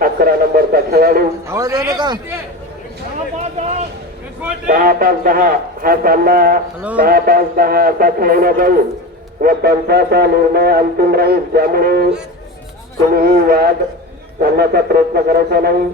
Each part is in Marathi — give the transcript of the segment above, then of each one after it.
11 नंबरचा खेळाडू 10-5-10 हा सामना 10-5-10 असा खेळला जाईल व पंचाचा निर्णय अंतिम राहील. त्यामुळे कोणीही वाद करण्याचा प्रयत्न करायचा नाही.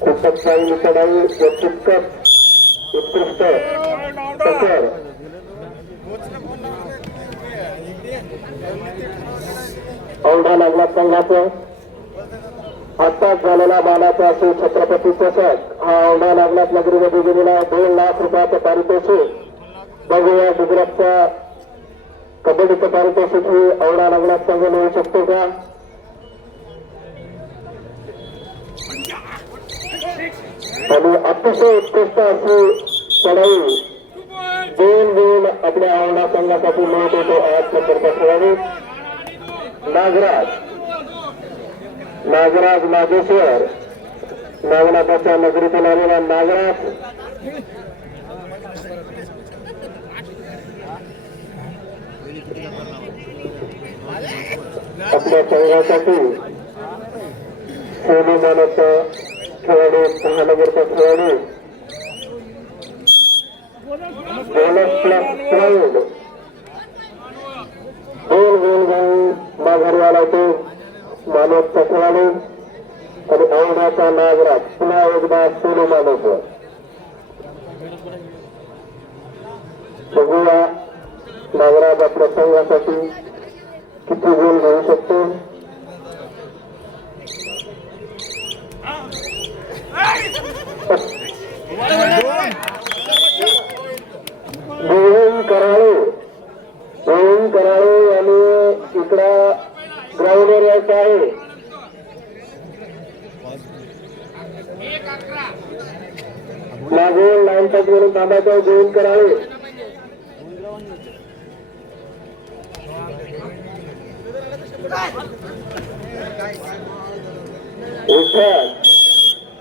खूपच चांगली चढाई व चितकत उत्कृष्ट टक्कर औंढा नागनाथ संघाचं आत्ताच झालेला बालाचा श्री छत्रपती चषक हा औंढा नागनाथ नगरीमध्ये गेलेला 2 लाख रुपयाचं पारितोषिक. बघूया गुजरातच्या कबड्डीचं पारितोषिक ही औंढा नागनाथ संघ मिळू शकतो का? आणि अतिशय उत्कृष्ट अशी चढाई 2 गुण आपल्या औंढा संघासाठी मिळत होतो. 8 नंबरचा खेळाडू नागराज नागेश्वर नागनाथाच्या नगरीतून आलेला नागराज आपल्या संघासाठी सोनी मानाचा खेळाडू 10 नंबरचा खेळाडू बोनस प्लस पॉइंट 2 गोल घेऊन माघारी आला तो मानवचा खेळाडू आणि औंढाचा नागराज पुन्हा एकदा सोनी मानवचा. बघूया नागराज आपल्या संघासाठी किती गोल घेऊ शकतो. गोविंद कराळे यांनी इकडा ग्राउंडवर यायचं आहे. मागून लाईन टच म्हणून थांबायचं गोविंद कराळे.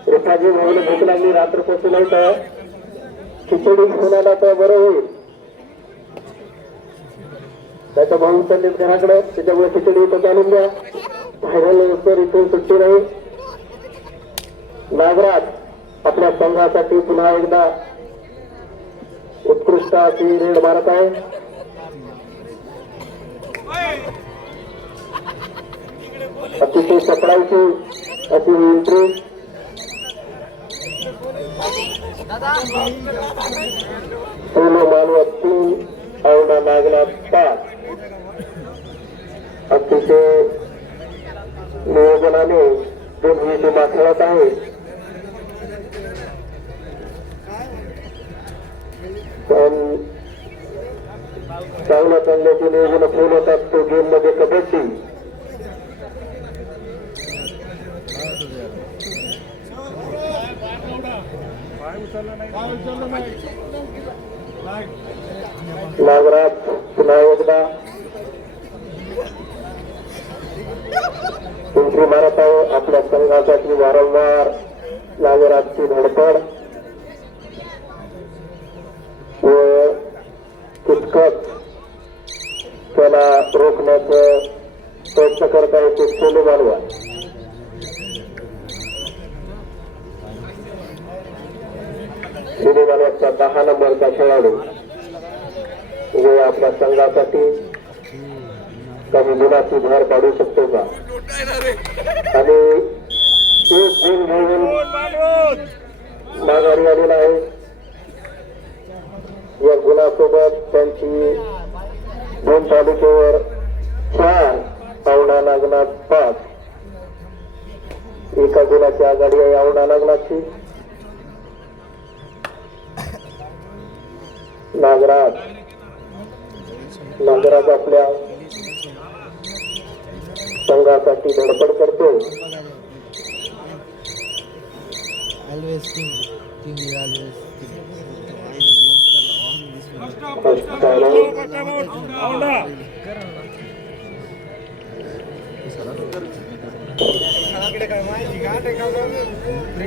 रेखाजी भाऊला भूक लागली रात्रपासून नाही तर खिचडी घेऊन आला तर बरं होईल. त्याचा भाऊ चालले घराकडे त्याच्यामुळे खिचडी इथं आणून द्या. बाहेर तर इथून सुट्टी नाही. नागराज आपल्या संघासाठी पुन्हा एकदा उत्कृष्ट अशी रेड मारत आहे. अतिशय सपडायची अशी एंट्री सोलो मानवत 3 औंढा नागनाथ 5 अतिशय नियोजनाने दोन्ही टीमा खेळत आहे. पण चांगल्या चांगल्याचे नियोजन फुल होतात तो गेम मध्ये कबड्डी. नागराज पुन्हा एकदा एंट्री मारत आहे. आपल्या संघासाठी वारंवार नागराजची धडपड व कितकत त्याला रोखण्याचा प्रयत्न करत आहे ते सोनू मालवा. सोनू मालवाचा 10 नंबरचा खेळाडू व आपल्या संघासाठी काही गुणाची भर पाडू शकतो का? आणि एक गुण घेऊन माघारी आलेला आहे. या गुणासोबत त्यांची 2 तालुक्यावर 4 औंढा नागनाथ 5 एका गुणाची आघाडी आहे औंढा नागनाथची. नागराज आपल्या संघासाठी धडपड करतो.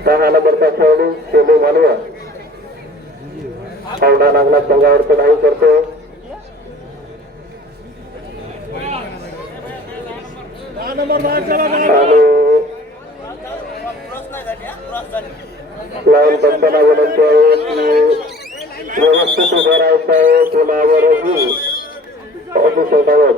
दहा नंबरचा खेळाडू सोनू मालवा औंढा नागनाथ संघावर चढाई करतो. लाईन पंचांना विनंती आहे की व्यवस्थित उभं राहायचं आहे. कोणावरही ऑफिस आहोत.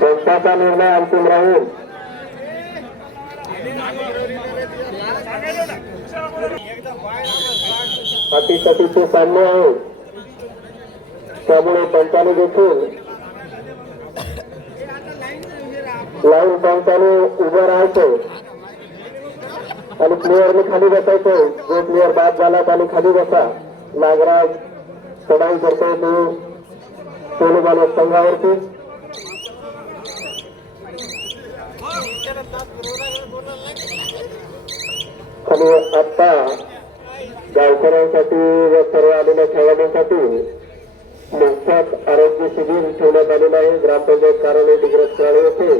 पंचाचा निर्णय अंतिम राहील. अटीतटीचे सामने आहेत, त्यामुळे पंचाने देखील लाईन पंचाने उभं राहायचं आणि प्लेअरने खाली बसायचं. जो प्लेअर बाद झाला त्याने खाली बसा. नागराज चढाई करतोय तो सोलूबाला संघावरती. आणि आता गावकऱ्यांसाठी व सर्व आलेल्या खेळाडूंसाठी मोफत आरोग्य शिबिर ठेवण्यात आलेलं आहे. ग्रामपंचायत कार्यालय डिग्रज कराळे येथे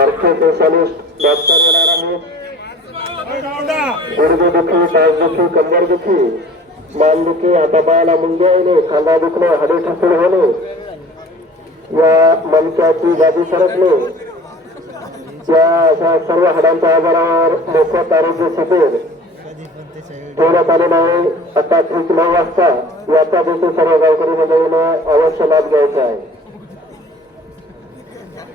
आर्थोस्पेशालिस्ट डॉक्टर येणार आहेत. गुडघेदुखी, पाठदुखी, कंबरदुखी, मानदुखी, हातापायाला मुंग्या येणे, खांदा दुखणे, हाडे ठिसूळ होणे, या मणक्याची बाजू सरकणे, या अशा सर्व हाडांच्या आजारावर मोफत आरोग्य शिबिर ठेवण्यात आलेलं आहे. आता ठीक 9 वाजता याचा देखील सर्व गावकरी मंडळीनं अवश्य लाभ घ्यायचा आहे.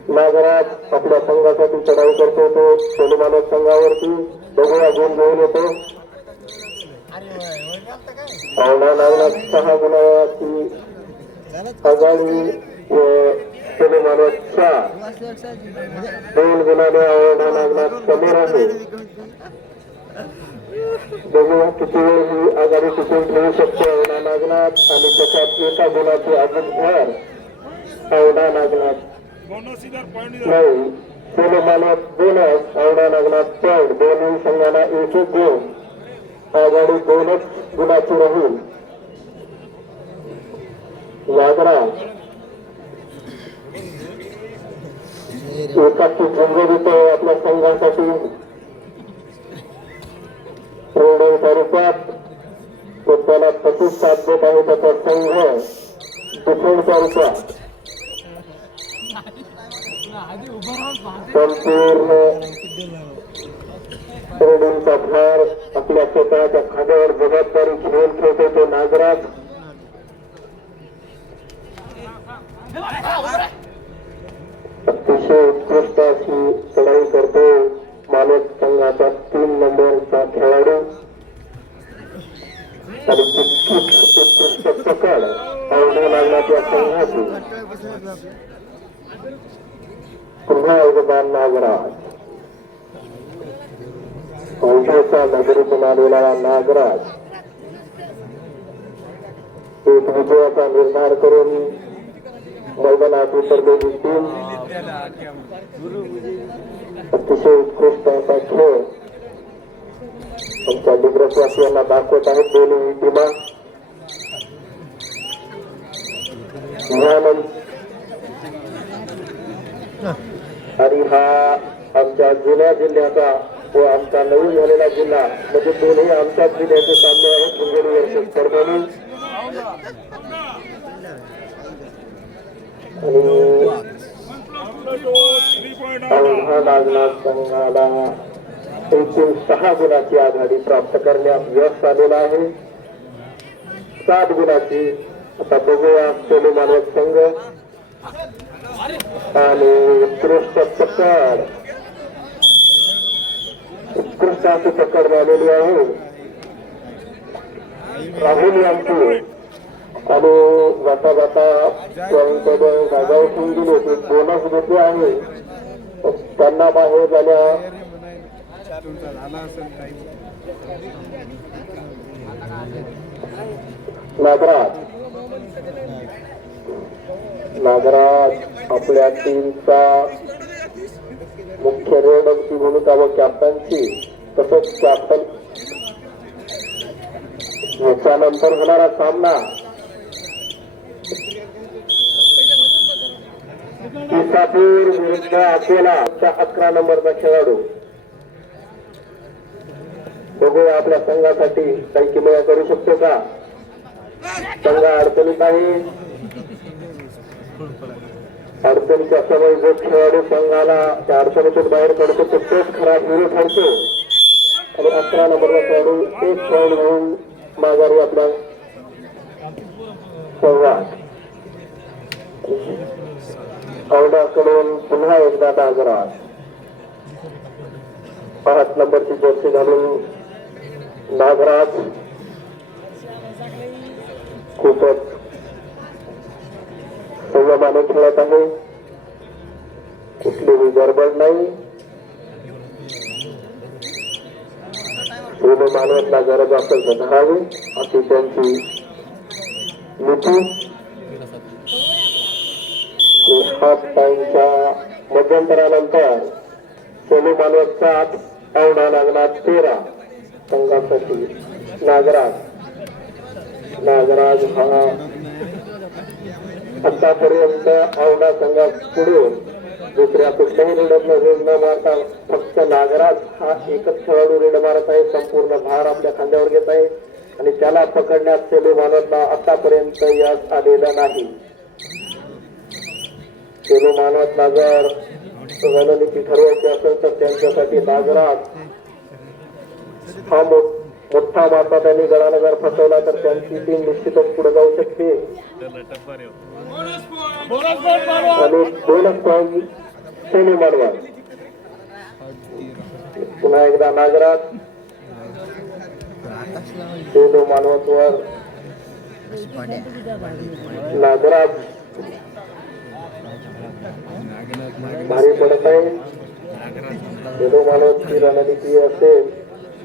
नागराज आपल्या संघासाठी चढाई करतो. तो सोलूमानव संघावरती बघूया गुण घेऊन येतो. औंढा नागनाथ 6 गुणाची आघाडी व सोलूमानवच्या 2 गुणाने औंढा नागनाथ समोर आहे. बघूया किती वेळ ही आघाडी टिकून ठेवू शकते औंढा नागनाथ आणि त्याच्यात एका गुणाची अजून भर औंढा नागनाथ नाही. सोलूमानव बोनस, औंढा नागनाथ पॉईंट. दोन्ही संघाला 1-1 गुण. आघाडी 2च गुणाची राहील. नागराज एकाची झुंजरीत आपल्या संघासाठी प्रेरणेच्या रूपात त्याला प्रतिसाद देत आहे. त्याचा संघ डिफेंडच्या रूपात संपूर्ण प्रेरणेचा भार आपल्या स्वतःच्या खांद्यावर जबाबदारी घेऊन खेळतो तो नागराज. अतिशय उत्कृष्ट अशी चढाई करतो मानव संघाचा 3 नंबरचा खेळाडू आणि तितकीच उत्कृष्ट पकड औंढा नागनाथ या संघाची. पुन्हा एकदा नागराज, औंढ्याच्या नगरीतून आलेला नागराज एक विजयाचा निर्धार करून मैदानात उतरलेली टीम. अतिशय उत्कृष्ट असा खेळ आमच्या डिग्रजवासियांना दाखवत आहेत दोन्ही टीमा. आणि हा आमच्या जुन्या जिल्ह्याचा व आमचा नवीन झालेला जिल्हा म्हणजे दोन्ही आमच्याच जिल्ह्याचे सामने आहेत. हिंगोली वर्सेस परभणी. औंढा नागनाथ संघाला एकूण 6 गुणाची आघाडी प्राप्त करण्यात यश आलेला आहे. 7 गुणाची. आता बघूया सोलूमानव संघ आणि उत्कृष्ट पकड, उत्कृष्ट अशी पकड झालेली आहे राहुल यांची. आणि जाता जाता जागा उठून दिले ते बोनस घेतले आहे. त्यांना बाहेर झाल्या नागराज आपल्या टीमचा मुख्य रेडरची भूमिका व कॅप्टनची. तसंच कॅप्टन याच्यानंतर होणारा सामना इसापूर विरुद्ध अकोला 11 नंबरचा खेळाडू. बघूया आपल्या संघासाठी काही किमया करू शकतो का. संघ अडचणीत आहे. अडचणीच्या समय जो खेळाडू संघाला त्या अडचणीतून बाहेर पडतो तो तोच खरा हिरो ठरतो. आणि 11 नंबरचा खेळाडू 1 पॉईंट घेऊन माघारी आपल्या संघात. औंढाकडून पुन्हा एकदा नागराज 5 नंबरची जर्सी घालून नागराज खूपच संयमाने खेळत आहे. कुठलीही गडबड नाही. दोन्ही मानवतला गरज असेल तर धरावी अशी त्यांची नीती. हाफ टाइमच्या मध्यंतरानंतर सोनू मानवत 7 औंढा नागनाथ 13 संघासाठी नागराज हा आतापर्यंत औंढा संघापुढे दुसऱ्या कुठल्याही रेड न मारता फक्त नागराज हा एकच खेळाडू रेड मारत आहे. संपूर्ण भार आपल्या खांद्यावर घेत आहे आणि त्याला पकडण्यात सेलू मानवतला आतापर्यंत यश आलेलं नाही. सेलू मानवतला जर रणनीती ठरवायची असेल तर त्यांच्यासाठी नागराज हा मोठा मारता त्यांनी गळाला जर फसवला तर त्यांची टीम निश्चितच पुढे जाऊ शकते. आणि 2 पॉईंट सेलू मानवत. पुन्हा एकदा नागराज सेलू मानवतवर नागराज भारी पडत आहे. सेलू मानवतची रणनीती असेल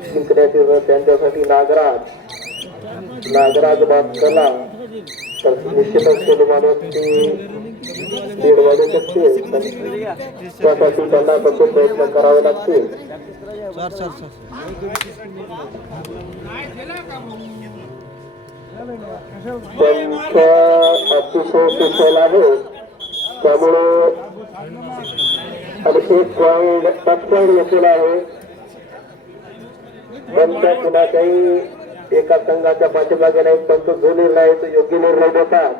जिंकण्याची जर त्यांच्यासाठी नागराज बाद केला तर निश्चितच सेलू मानवतची लीड वाढू शकते. त्यासाठी त्यांना कठोर प्रयत्न करावे लागतील. त्यांचा अतिशय कुशल आहे त्यामुळे आणि 1 पॉईंट 5 पॉईंट घेतलेला आहे. पण त्या पुन्हा काही एका संघाच्या पाठीमागे नाही पण तो जो निर्णय तो योग्य निर्णय देतात.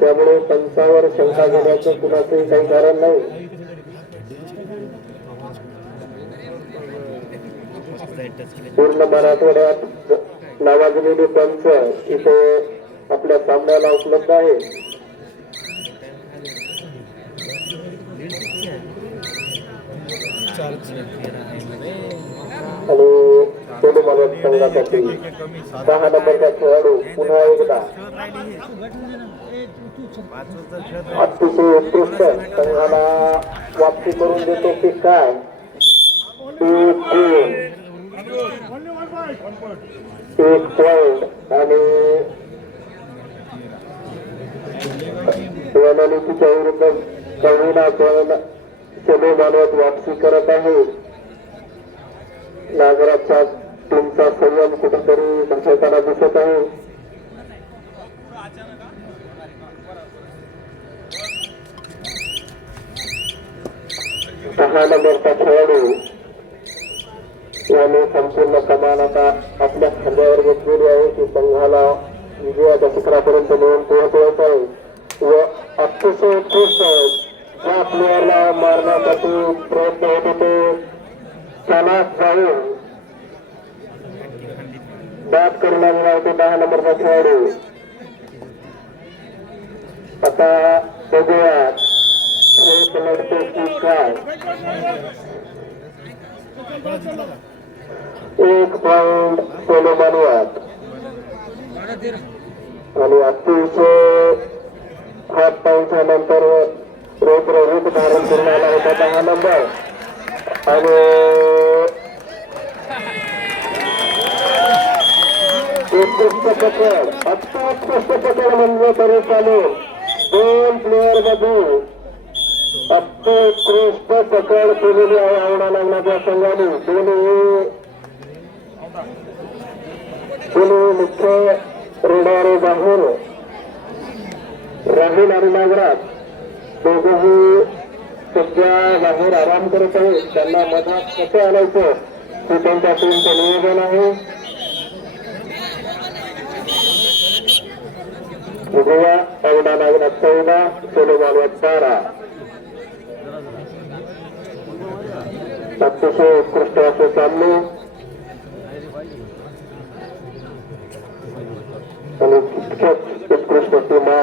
त्यामुळे पंचावर शंका घेण्याचं कुणाचंही काही कारण नाही. पूर्ण मराठवाड्यात नावाजलेली पंच इथे आपल्या सामन्याला उपलब्ध आहे. आणि सोनू मानवत संघासाठी 10 नंबरचा खेळाडू पुन्हा एकदा अतिशय उत्कृष्ट संघाला वापसी करून देतो की काय. 1 पॉईंट आणि रणनीतीच्या विरुद्ध कविना सेलू मानवत वापसी करत आहे. नागराजच्या टीमचा संयम कुठेतरी बसवताना दिसत आहे. दहा नंबरचा खेळाडू याने संपूर्ण कमान आता आपल्या खांद्यावर घेतलेली आहे की संघाला विजयाच्या शिखरापर्यंत नेऊन पोहोचवत आहे व अतिशय उत्कृष्ट ज्या प्लेअरला मारण्यासाठी प्रयत्न होत होते त्याला जाऊन बाद करू लागला होता 10 नंबरचा खेळाडू. आता बघूया लढतो की काय. 1 पॉईंट सोनू मानवत आणि अतिशय हाफ पॉईंटच्या नंतर रौद्र रूप धारण करून आला होता 10 नंबर. आणि उत्कृष्ट पकड अत्युत्कृष्ट पकड म्हणलं तरी चालेल. 2 प्लेअर मध्ये अत्युत्कृष्ट पकड केलेली आहे औंढा नागनाथच्या संघाने. दोन्ही मुख्य रेडारे बाहेर राहुल आणि नागराज दोघेही सध्या बाहेर आराम करत आहेत. त्यांना मधात कसं आणायचं हे त्यांच्या टीमचं नियोजन आहे. बघूया औंढा नागनाथ 14 सोलो मानवत 12. अतिशय उत्कृष्ट असे सामने आणि तितक्याच उत्कृष्ट टीमा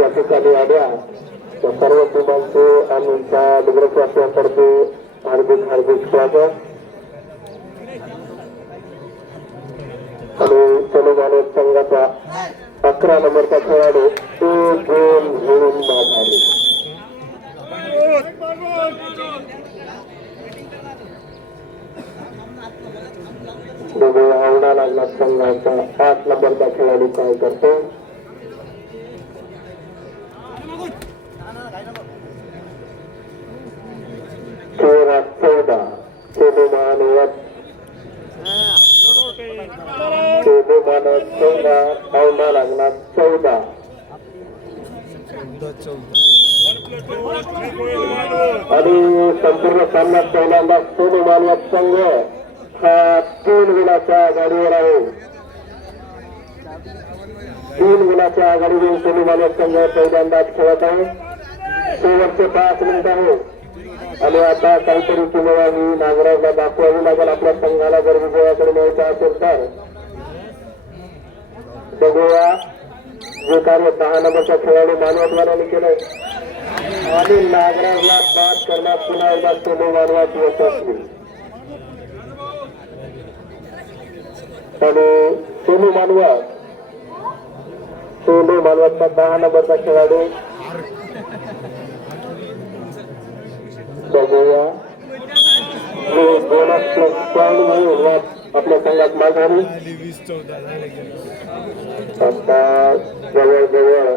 या ठिकाणी आल्या. त्या सर्व टीमांचे आमच्या दुग्रवासियांतर्फे हार्दिक हार्दिक स्वागत. आणि सोलो मानवत संघाचा 11 नंबरचा खेळाडू एक गोल घेऊन बाद झाले. औंढा नागनाथ संघाचा 8 नंबरचा खेळाडू काय करतो. खेळात 14 सोलो मानवत 14 औंढा नागनाथ 14. आणि संपूर्ण सामन्यात पहिल्यांदा सोलो मानवत संघ हा 3 गुणाच्या आघाडीवर आहे. 3 गुणाच्या आघाडीवर सोलो मानवत संघ पहिल्यांदाच खेळत आहे. शेवटचे 5 मिनिट आहेत आणि आता काहीतरी किमयाही नागराजला दाखवावी लागेल आपल्या संघाला जर विजयाकडे न्यायचं असेल तर. बघूया जे कार्य 10 नंबरचा खेळाडू मानवतवाल्याने केलंय आणि नागराजला बाद करण्यात पुन्हा एकदा सोलो मानवत यशस्वी. आणि सोलो मानवतचा 10 नंबरचा खेळाडू बघूया बोनस प्लस पॉईंट म्हणून आपल्या संघात माघारी. आता जवळजवळ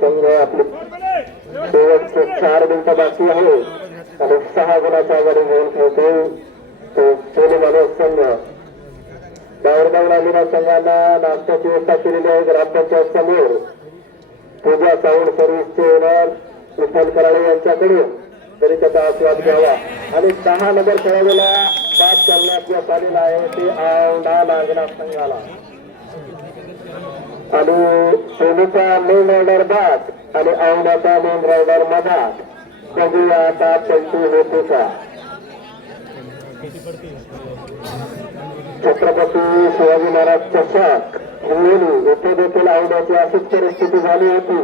संघ आपले शेवटचे 4 मिनिटं बाकी आहे आणि 6 गुणाच्या आघाडी घेऊन खेळतो सोलो मानवत संघ. बाहेर आलेल्या संघांना नाश्त्याची व्यवस्था केलेली आहे ग्रामपंचायत समोर. पूजा साऊंड सर्व्हिसचे ओनर विठ्ठल कराळे यांच्याकडून तरी त्याचा आस्वाद घ्यावा. आणि 10 नंबर खेळाडूला बाद करण्यात यश आलेला आहे ते औंढा नागनाथ संघाला. आणि सोनूचा मेन रायडर बाद आणि औंढाचा मेन रायडर मधात. बघूया आता पंचू होतो का. छत्रपती शिवाजी महाराज चषक हिंगोली येथे देखील औंढ्याची अशीच परिस्थिती झाली होती.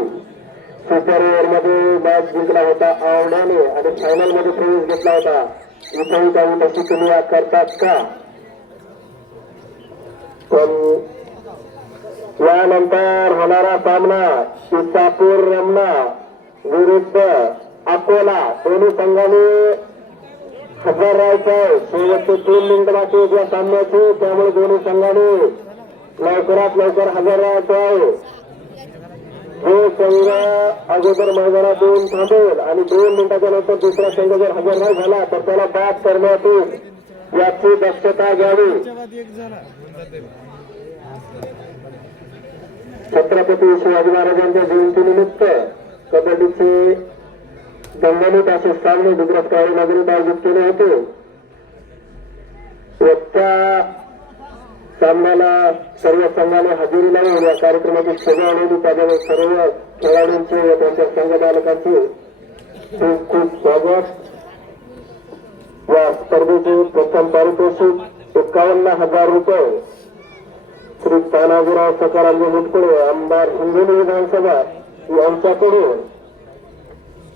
सुपर ओव्हर मध्ये मॅच जिंकला होता औंढ्याने आणि फायनल मध्ये प्रवेश घेतला होता. इथेही काही तशी क्रिया करतात का. पण यानंतर होणारा सामना इसापूर रमना विरुद्ध अकोला दोन्ही संघाने हजर राहायचं आहे. शेवटचे 3 मिनिटं बाकी आहेत या सामन्याचे. त्यामुळे दोन्ही संघाने लवकरात लवकर हजर राहायचं आहे. जो संघ अगोदर मैदानात येऊन थांबेल आणि 2 मिनिटाच्या नंतर दुसरा संघ जर हजर नाही झाला तर त्याला बाद करण्यात येईल याची दक्षता घ्यावी. छत्रपती शिवाजी महाराजांच्या जयंतीनिमित्त कबड्डीचे दणदणीत असे सामने दुग्रवासी नगरीत आयोजित केले होते. त्या सामन्याला सर्व संघाने हजेरी लावून या कार्यक्रमाची सजावलेली त्याच्यावर सर्व खेळाडूंचे व त्यांच्या संघचालकांचे खूप खूप स्वागत. या स्पर्धेचे प्रथम पारितोषिक 51,000 रुपये श्री तानाजीराव सकाराम मुटकुळे आमदार हिंगोली विधानसभा यांच्याकडून.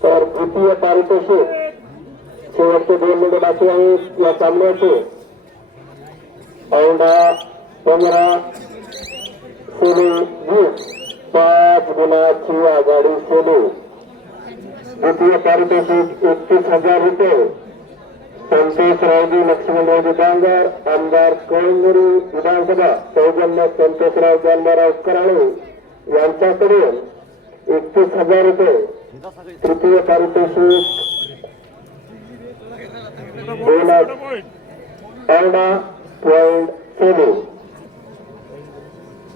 तर द्वितीय पारितोषिक शेवटचे 2 मिनिटं बाकी आहेत या सामन्याचे. औंढा 15 सोलो 20 5 गुणाची आघाडी सोलो. द्वितीय पारितोषिक 31,000 रुपये संतोषरावजी लक्ष्मणरावजी डांगर आमदार कळंगुरी विधानसभा सौजन्य संतोषराव जन्मराव कराळे यांच्याकडून 31,000 रुपये. तृतीय पारितोषिक औंढा पॉइंट सेलू.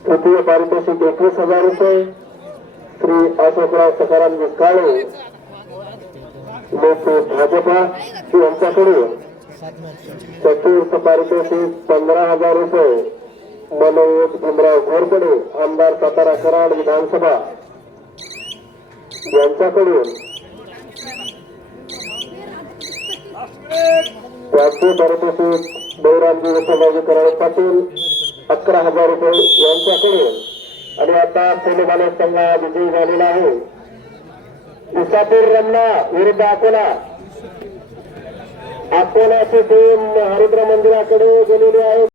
तृतीय पारितोषिक 21,000 रुपये श्री अशोकराव सखाराम काळे लोक भाजपा यांच्याकडून. चतुर्थ पारितोषिक 15,000 रुपये मनोज भीमराव घोरपडे आमदार सातारा कराड विधानसभा यांच्याकडून. पाचवे पारितोषिक बळीरामजी विठ्ठलरावजी कराड पाटील 11,000 रुपये यांच्याकडून. आणि आता सेमीफायनल संघ विजयी झालेला आहे. इसापूर रमणा विरुद्ध अकोला. अकोल्याची टीम हरिद्र मंदिराकडे गेलेली आहे.